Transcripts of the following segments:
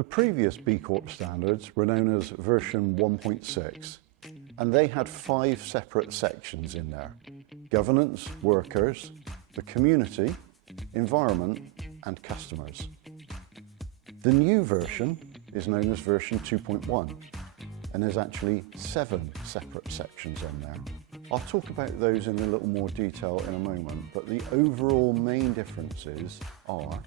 The previous B Corp standards were known as version 1.6, and they had 5 separate sections in there: governance, workers, the community, environment, and customers. The new version is known as version 2.1, and there's actually 7 separate sections on there. I'll talk about those in a little more detail in a moment, but the overall main differences are: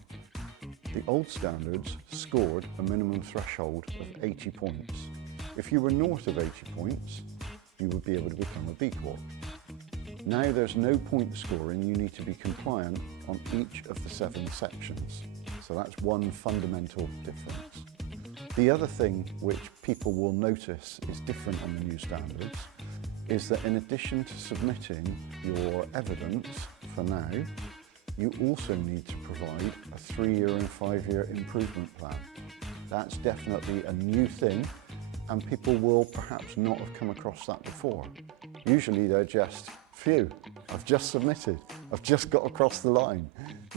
the old standards scored a minimum threshold of 80 points. If you were north of 80 points, you would be able to become a B Corp. Now there's no point scoring, you need to be compliant on each of the 7 sections. So that's one fundamental difference. The other thing which people will notice is different on the new standards is that in addition to submitting your evidence for now, you also need to provide a 3-year and 5-year improvement plan. That's definitely a new thing, and people will perhaps not have come across that before. Usually they're just, phew, I've just submitted, I've just got across the line.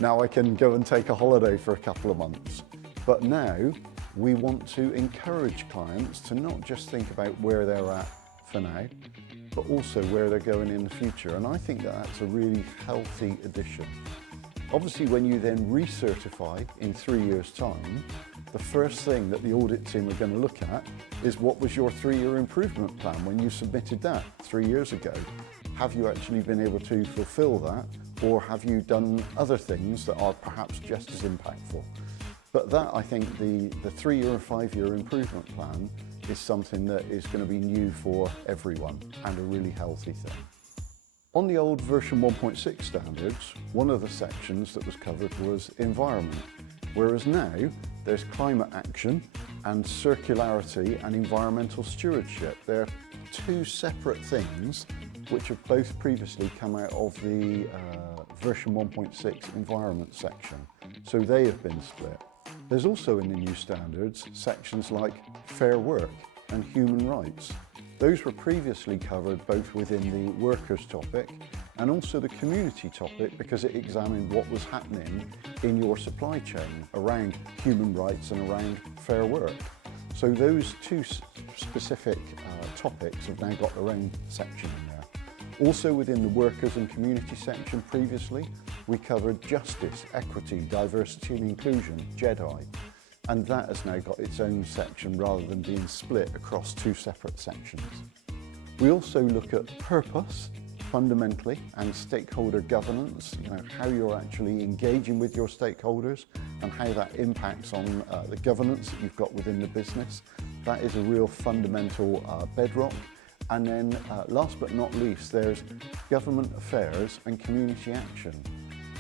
Now I can go and take a holiday for a couple of months. But now we want to encourage clients to not just think about where they're at for now, but also where they're going in the future. And I think that that's a really healthy addition. Obviously, when you then recertify in 3 years' time, the first thing that the audit team are going to look at is what was your 3-year improvement plan when you submitted that 3 years ago. Have you actually been able to fulfill that, or have you done other things that are perhaps just as impactful? But that, I think, the 3-year and 5-year improvement plan is something that is going to be new for everyone and a really healthy thing. On the old version 1.6 standards, one of the sections that was covered was environment, whereas now there's climate action and circularity and environmental stewardship. They're 2 separate things which have both previously come out of the version 1.6 environment section, so they have been split. There's also in the new standards sections like fair work and human rights. Those were previously covered both within the workers topic and also the community topic, because it examined what was happening in your supply chain around human rights and around fair work. So those 2 specific topics have now got their own section in there. Also within the workers and community section previously, we covered justice, equity, diversity and inclusion, JEDI. And that has now got its own section rather than being split across 2 separate sections. We also look at purpose, fundamentally, and stakeholder governance, how you're actually engaging with your stakeholders and how that impacts on the governance that you've got within the business. That is a real fundamental bedrock. And then last but not least, there's government affairs and community action.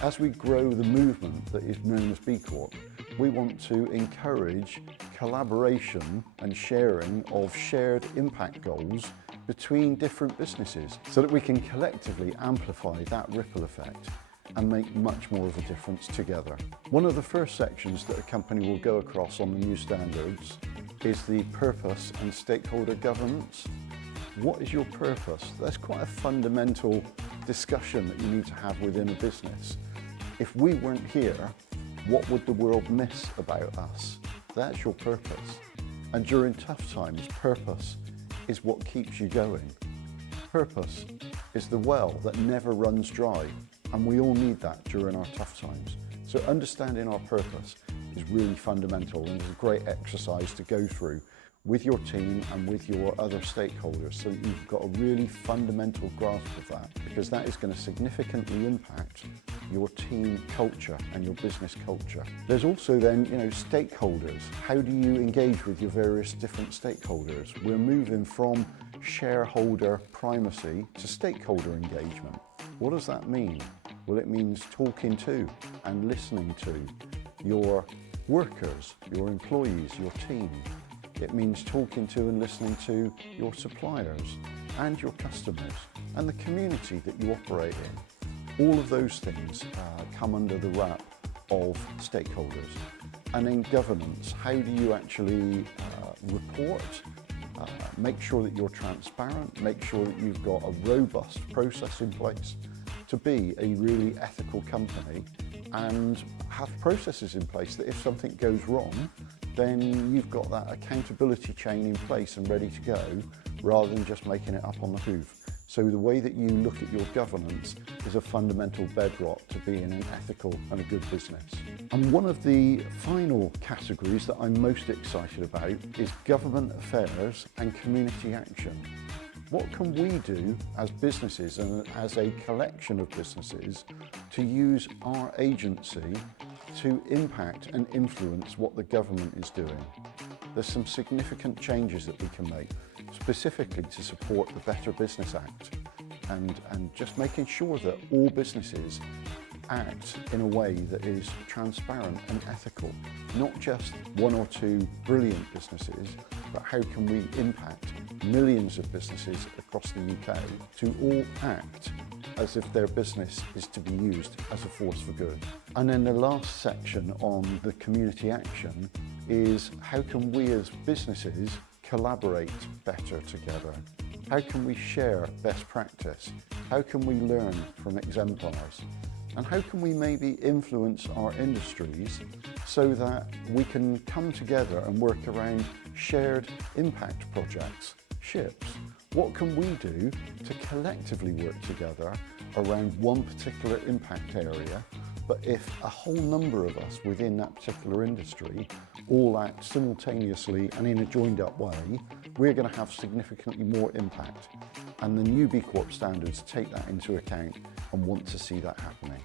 As we grow the movement that is known as B Corp, we want to encourage collaboration and sharing of shared impact goals between different businesses so that we can collectively amplify that ripple effect and make much more of a difference together. One of the first sections that a company will go across on the new standards is the purpose and stakeholder governance. What is your purpose? That's quite a fundamental discussion that you need to have within a business. If we weren't here, what would the world miss about us? That's your purpose. And during tough times, purpose is what keeps you going. Purpose is the well that never runs dry, and we all need that during our tough times. So understanding our purpose is really fundamental, and it's a great exercise to go through with your team and with your other stakeholders so that you've got a really fundamental grasp of that, because that is going to significantly impact your team culture and your business culture. There's also then, stakeholders. How do you engage with your various different stakeholders? We're moving from shareholder primacy to stakeholder engagement. What does that mean? Well, it means talking to and listening to your workers, your employees, your team. It means talking to and listening to your suppliers and your customers and the community that you operate in. All of those things come under the wrap of stakeholders. And then governance, how do you actually report, make sure that you're transparent, make sure that you've got a robust process in place to be a really ethical company, and have processes in place that if something goes wrong, then you've got that accountability chain in place and ready to go, rather than just making it up on the hoof. So the way that you look at your governance is a fundamental bedrock to being an ethical and a good business. And one of the final categories that I'm most excited about is government affairs and community action. What can we do as businesses and as a collection of businesses to use our agency to impact and influence what the government is doing? There's some significant changes that we can make, specifically to support the Better Business Act and just making sure that all businesses act in a way that is transparent and ethical, not just one or two brilliant businesses, but how can we impact millions of businesses across the UK to all act as if their business is to be used as a force for good. And then the last section on the community action is how can we as businesses collaborate better together? How can we share best practice? How can we learn from exemplars? And how can we maybe influence our industries so that we can come together and work around shared impact projects, SHIPs? What can we do to collectively work together around one particular impact area? But if a whole number of us within that particular industry all act simultaneously and in a joined up way, we're going to have significantly more impact. And the new B Corp standards take that into account and want to see that happening.